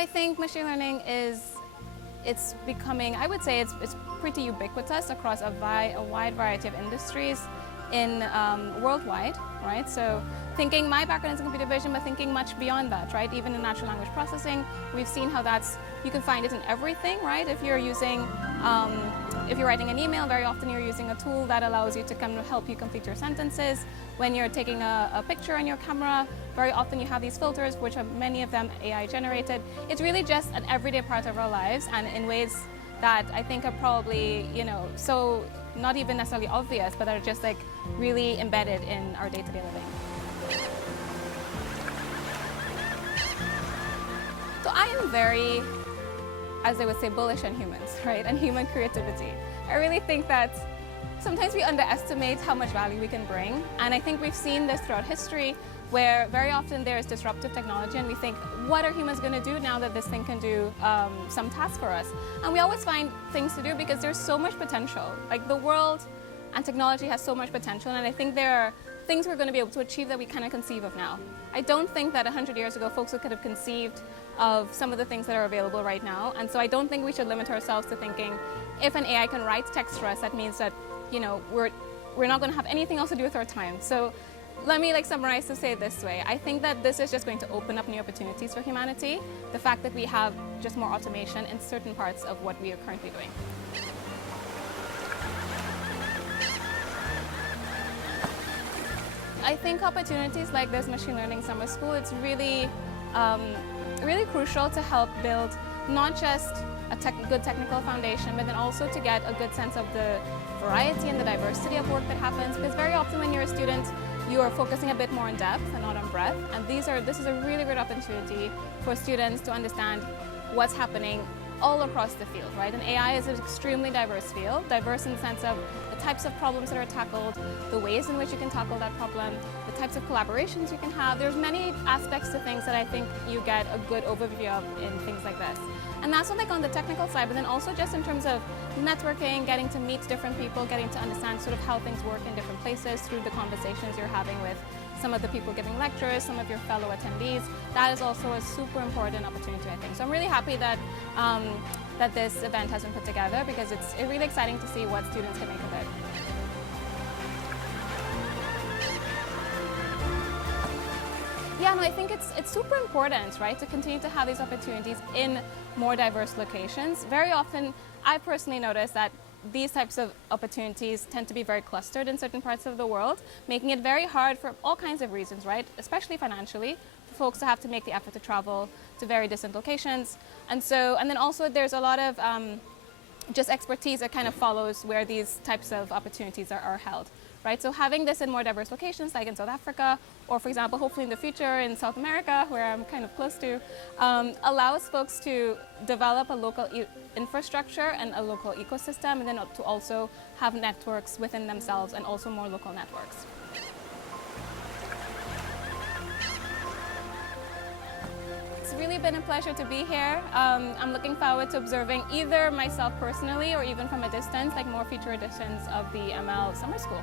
I think machine learning it's becoming, I would say it's pretty ubiquitous across a wide variety of industries in worldwide, right? So thinking, my background is in computer vision, but thinking much beyond that, right? Even in natural language processing, we've seen how you can find it in everything, right? If you're writing an email, very often you're using a tool that allows you to kind of help you complete your sentences. When you're taking a picture on your camera, very often you have these filters, which are many of them AI generated. It's really just an everyday part of our lives, and in ways that I think are probably, so not even necessarily obvious, but are just like really embedded in our day-to-day living. So I am very, as they would say, bullish on humans, right? And human creativity. I really think that sometimes we underestimate how much value we can bring. And I think we've seen this throughout history, where very often there is disruptive technology and we think, what are humans going to do now that this thing can do some task for us? And we always find things to do because there's so much potential. Like, the world and technology has so much potential, and I think there are things we're going to be able to achieve that we cannot conceive of now. I don't think that 100 years ago folks could have conceived of some of the things that are available right now, and so I don't think we should limit ourselves to thinking if an AI can write text for us, that means that we're not going to have anything else to do with our time. So let me summarize to say it this way. I think that this is just going to open up new opportunities for humanity, the fact that we have just more automation in certain parts of what we are currently doing. I think opportunities like this machine learning summer school, it's really, really crucial to help build not just a good technical foundation, but then also to get a good sense of the variety and the diversity of work that happens. Because very often when you're a student, you are focusing a bit more on depth and not on breadth. And this is a really great opportunity for students to understand what's happening all across the field, right? And AI is an extremely diverse field, diverse in the sense of the types of problems that are tackled, the ways in which you can tackle that problem, the types of collaborations you can have. There's many aspects to things that I think you get a good overview of in things like this. And that's not on the technical side, but then also just in terms of networking, getting to meet different people, getting to understand sort of how things work in different places through the conversations you're having with some of the people giving lectures, some of your fellow attendees. That is also a super important opportunity, I think. So I'm really happy that that this event has been put together, because it's really exciting to see what students can make of it. Yeah, no, I think it's super important, right, to continue to have these opportunities in more diverse locations. Very often, I personally notice that these types of opportunities tend to be very clustered in certain parts of the world, making it very hard for all kinds of reasons, right? Especially financially, for folks to have to make the effort to travel to very distant locations. And then also there's a lot of just expertise that kind of follows where these types of opportunities are held, right? So having this in more diverse locations, like in South Africa, or for example, hopefully in the future in South America, where I'm kind of close to, allows folks to develop a local infrastructure and a local ecosystem, and then to also have networks within themselves and also more local networks. It's really been a pleasure to be here. I'm looking forward to observing either myself personally or even from a distance, like more future editions of the ML Summer School.